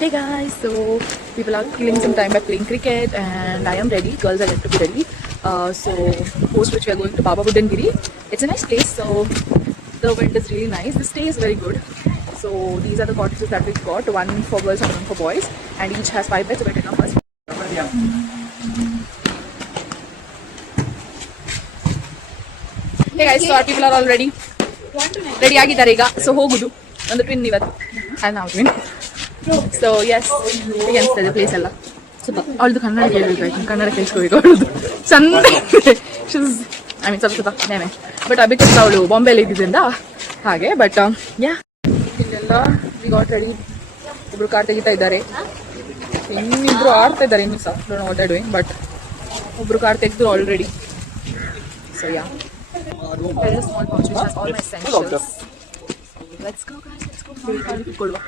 Hey guys, so people are killing some time by playing cricket and I am ready. Girls are yet to be ready. So post which we are going to Baba Budangiri. It's a nice place, so the wind is really nice. The stay is very good. So these are the cottages that we've got, one for girls and one for boys, and each has 5 beds. So we're taking first. Hey guys, so our people are all ready. Ready ಆಗಿದ್ದಾರೆ ಈಗ. So ಹೋಗುದು. ಒಂದು twin ಇವತ್ತು. And now twin. So ಎಸ್ ಹೇಗೆ ಅನಿಸ್ತದೆ place ಎಲ್ಲ ಸ್ವಲ್ಪ ಅವಳದು ಕನ್ನಡ ಕೇಳಬೇಕಾಯ್ತು ಕನ್ನಡ ಕೇಳಿಸ್ಕೋಬೇಕು ಅವಳದು ಚಂದ ಐ ಮೀನ್ ಸ್ವಲ್ಪ ನೇಮೆ ಬಟ್ ಬಿಕಾಸ್ ಅವಳು ಬಾಂಬೆಲಿ ಇದ್ದಿದ್ದರಿಂದ ಹಾಗೆ ಬಟ್ ಯಾ ಇಲ್ಲೆಲ್ಲ ವಿ ಗಾಟ್ ರೆಡಿ ಒಬ್ರು ಕಾರ್ ತೆಗಿತಾ ಇದ್ದಾರೆ ಇನ್ನಿಬ್ರು ಆಡ್ತಾ ಇದ್ದಾರೆ ಇನ್ನು ಸಹ don't know what I doing but ಒಬ್ರು ಕಾರ್ ತೆಗೆದ್ರು already so yeah small pouch which has all my essentials let's go guys let's go car ಕುತ್ಕೊಳ್ಳುವ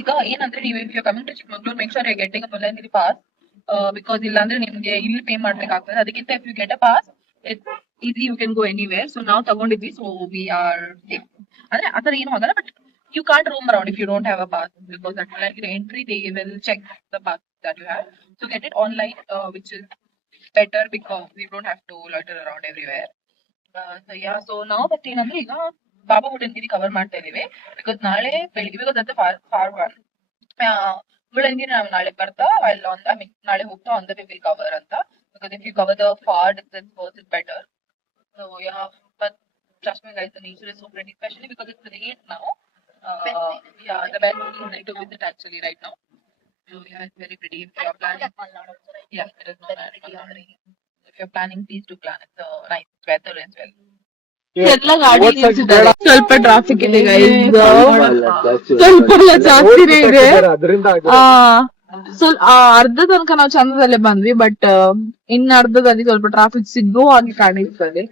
ಈಗ ಏನಂದ್ರೆ ನೀವು if you coming to Chikmagalur make sure you getting a Mullayanagiri pass because ಇಲ್ಲಾಂದ್ರೆ ನಿಮ್ಗೆ ಇಲ್ಲಿ pay ಮಾಡ್ಬೇಕಾಗ್ತದೆ ಅದಕ್ಕಿಂತ if you get a pass easy you can go anywhere so ನಾವು ತಗೊಂಡಿದ್ವಿ ಸೊ ವಿ ಆರ್ ಅಂದ್ರೆ ಆತರ ಏನು ಆಗಲ್ಲ but you can't roam around if you don't have a pass because at Mullayanagiri entry they will check the pass that you have so get it online which is better because we don't have to loiter around everywhere. So ನಾವು ಮತ್ತೆ ಏನಂದ್ರೆ ಈಗ Baba Budangiri cover ಮಾಡ್ತಾ ಇದೀವಿ because ನಾಳೆ ಬೆಳಿಗ್ಗೆ because ಅದ for one Budangiri ನಾವು ನಾಳೆ ಬರ್ತಾ ಅಲ್ಲಿ ಐ ಮೀನ್ ನಾಳೆ ಹೋಗ್ತಾ on the way will cover ಅಂತ because if you cover the far distance was it better so yeah but trust me guys the nature is so pretty specially because it's late now yeah the best place to visit actually right now so yeah it's very pretty if you are planning yeah it is not bad if you're planning please do plan it's nice weather as well ಎಲ್ಲ ಗಾಡಿ ನಿಲ್ಸಿದ್ದಾರೆ ಸ್ವಲ್ಪ traffic ಇದೆ ಸ್ವಲ್ಪ ಜಾಸ್ತಿನೇ ಇದೆ ಸ್ವಲ್ಪ ಅರ್ಧ ತನಕ ನಾವು ಚಂದದಲ್ಲೇ ಬಂದ್ವಿ ಬಟ್ ಇನ್ನ ಅರ್ಧದಲ್ಲಿ ಸ್ವಲ್ಪ ಟ್ರಾಫಿಕ್ ಸಿಗೋ ಹಾಗೆ ಕಾಣಿಸ್ತದೆ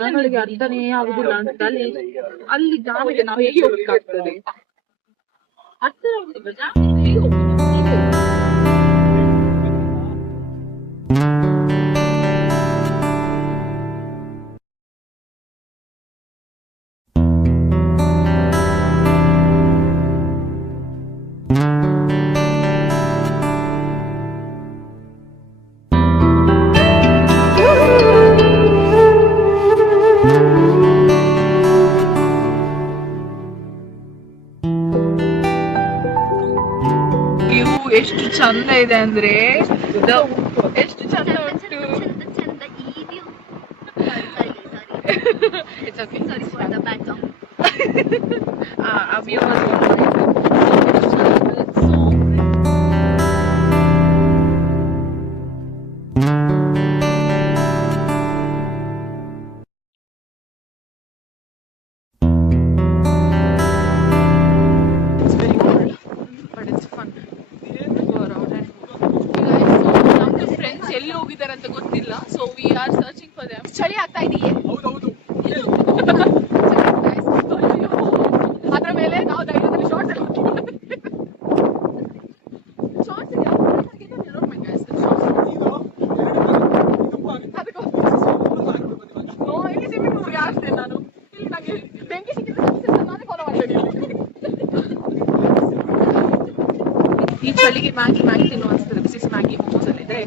ಜನಗಳಿಗೆ ಅರ್ಥನೇ ಆಗುದಿಲ್ಲ ಅಂತ ಅಲ್ಲಿ ಜಾಗಕ್ಕೆ ನಾವು ಹೇಗೆ ಹೋಗ್ಬೇಕಾಗ್ತದೆ ಅರ್ಥ ಎಷ್ಟು ಚಂದ ಇದೆ ಅಂದ್ರೆ ಎಷ್ಟು ಚಂದ ಉಂಟು ಎಲ್ಲಿ ಹೋಗಿದ್ದಾರೆ ಅಂತ ಗೊತ್ತಿಲ್ಲ so we are searching for them ಚಳಿ ಆಗ್ತಾ ಇದೆಯೇ ಅದ್ರ ಮೇಲೆ ನಾವು ಧೈರ್ಯದಲ್ಲಿ ಶಾರ್ಟ್ಸ್ ಎಲ್ಲ ಶಾರ್ಟ್ಸ್ ಇಲ್ಲಿ ಸ್ವಿಮ್ಮಿಂಗ್ ಪೂಲ್ ಯಾರ್ತೇನೆ ನಾನು ಇಲ್ಲಿ ನಂಗೆ ಬೆಂಕಿ ಸಿಕ್ಕಿದ್ರೆ ನಾನೇ ಫಾಲೋ ಮಾಡ್ತೇನೆ ಈ ಚಳಿಗೆ ಮ್ಯಾಗಿ ತಿನ್ನು ಅನಿಸ್ತದೆ ಬಿಸಿ ಮ್ಯಾಗಿ ಮೋಮೋಸ್ ಎಲ್ಲ ಇದೆ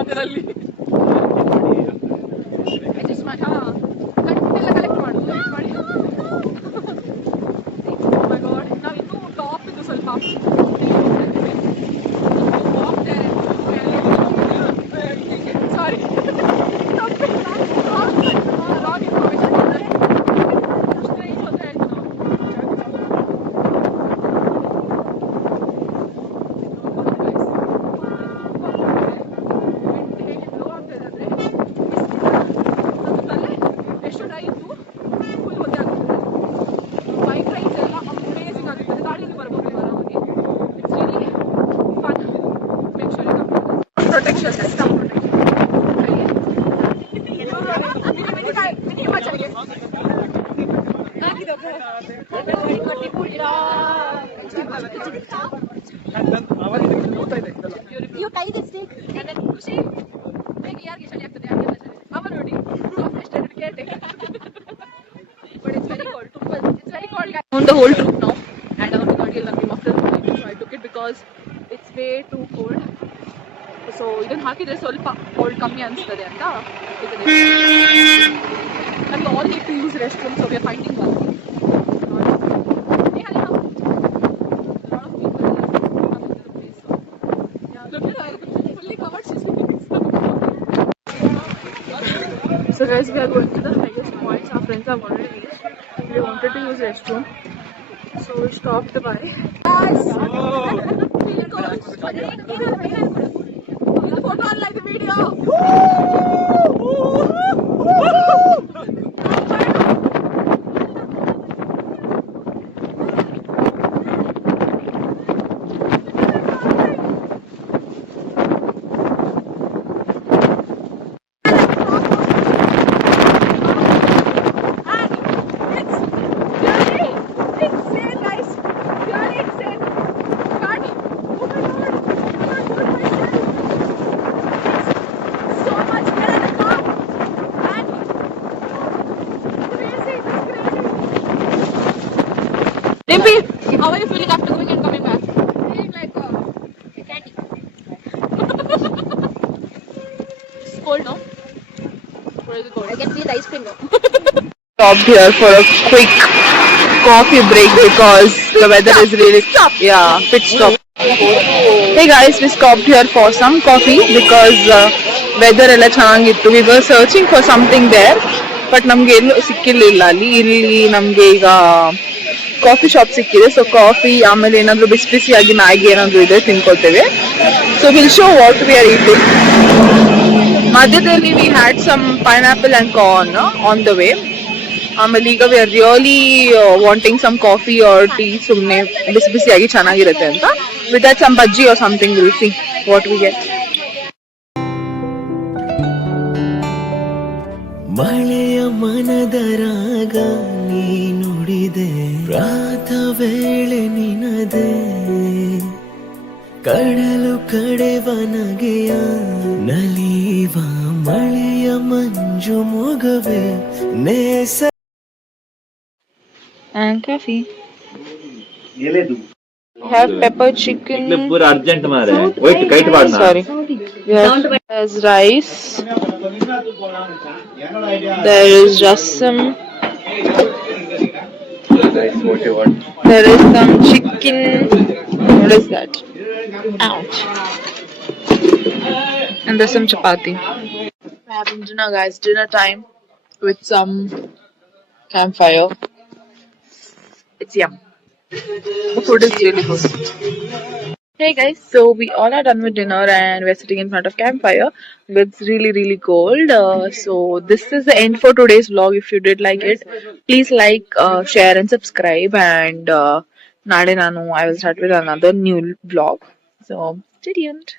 ಅದರಲ್ಲಿ ಕಲೆಕ್ಟ್ ಮಾಡಿ ನಾವಿನ್ನೂ ಟಾಪ್ ಇದು ಸ್ವಲ್ಪ ಸಾರಿ protection system. You And then ಖುಷಿ ಹೇಗೆ ಯಾರಿಗೆ ಚಳಿ ಆಗ್ತದೆ ಯಾರಿಗೆಲ್ಲ ಚಳಿ ಅವ ನೋಡಿ ಎಷ್ಟು ಕೇಳ್ತೇನೆ. But it's very cold. It's very cold guys. On the whole troop now, and our ಗಾಡಿ ಎಲ್ಲ ನಮಗೆ ಮಕ್ಕಳು so I took it because it's way too cold. So ಇದನ್ನ ಹಾಕಿದ್ರೆ ಸ್ವಲ್ಪ ಕೋಲ್ಡ್ ಕಮ್ಮಿ ಅನಿಸ್ತದೆ ಅಂತ and we all need to use restroom, so we are finding one. Hey Halima, a lot of people are coming to the place. So yeah, look at her, fully covered. She's feeling so. So guys, we are going to the highest points. Our friends have already reached. We wanted to use restroom, so we stopped by. Guys, the photo unlike the video. Dimpi, how are you feeling after going and coming back? Feeling like a candy. It's cold, no? Where is it cold? I can feel ice cream now. Stopped here for a quick coffee break because the weather is really pit stop. Hey guys, we stopped here for some coffee because weather ಎಲ್ಲ ಚೆನ್ನಾಗಿತ್ತು. We were searching for something there, but ನಮ್ಗೆ ಎಲ್ಲೂ ಸಿಕ್ಕಿರ್ಲಿಲ್ಲ ಅಲ್ಲಿ. ಇಲ್ಲಿ ನಮ್ಗೆ ಈಗ coffee shop ಸಿಕ್ಕಿದೆ. So coffee ಆಮೇಲೆ ಏನಾದ್ರು ಬಿಸಿ ಬಿಸಿಯಾಗಿ ಮ್ಯಾಗಿ ಏನಾದ್ರು ಇದೆ ತಿನ್ಕೊಳ್ತೇವೆ. So will show what we are eating. ಮಧ್ಯದಲ್ಲಿ we had some pineapple and corn on the way. ಆಮೇಲೆ ಈಗ we are really wanting some coffee or tea, ಸುಮ್ಮನೆ ಬಿಸಿ ಬಿಸಿಯಾಗಿ ಚೆನ್ನಾಗಿರುತ್ತೆ ಅಂತ. With that some bajji or something, will see what we get. ಮಳೆಯ ಮನದರಾಗ ನೀ ನುಡಿದೆ, ಪ್ರಾತ ವೇಳೆ ನಿನದೆ, ಕಡಲು ಕಡೆವನಗೆಯ ನಲಿವ ಮಳೆಯ ಮಂಜು ಮೊಗವೆ ನೇಸ. And coffee. We have pepper chicken. पूरा अर्जेंट मारे wait kite पाड़ना. Sorry. There's rice. There is rasam. Nice, what you want? There is some chicken. What is that? Ouch. And there's some chapati. We're having dinner, guys. Dinner time with some campfire. It's yum. The food is really good. Hey guys, so we all are done with dinner and we're sitting in front of campfire. It's really cold. So this is the end for today's vlog. If you did like it, please like, share and subscribe. And nade nanu I will start with another new vlog. So stay tuned.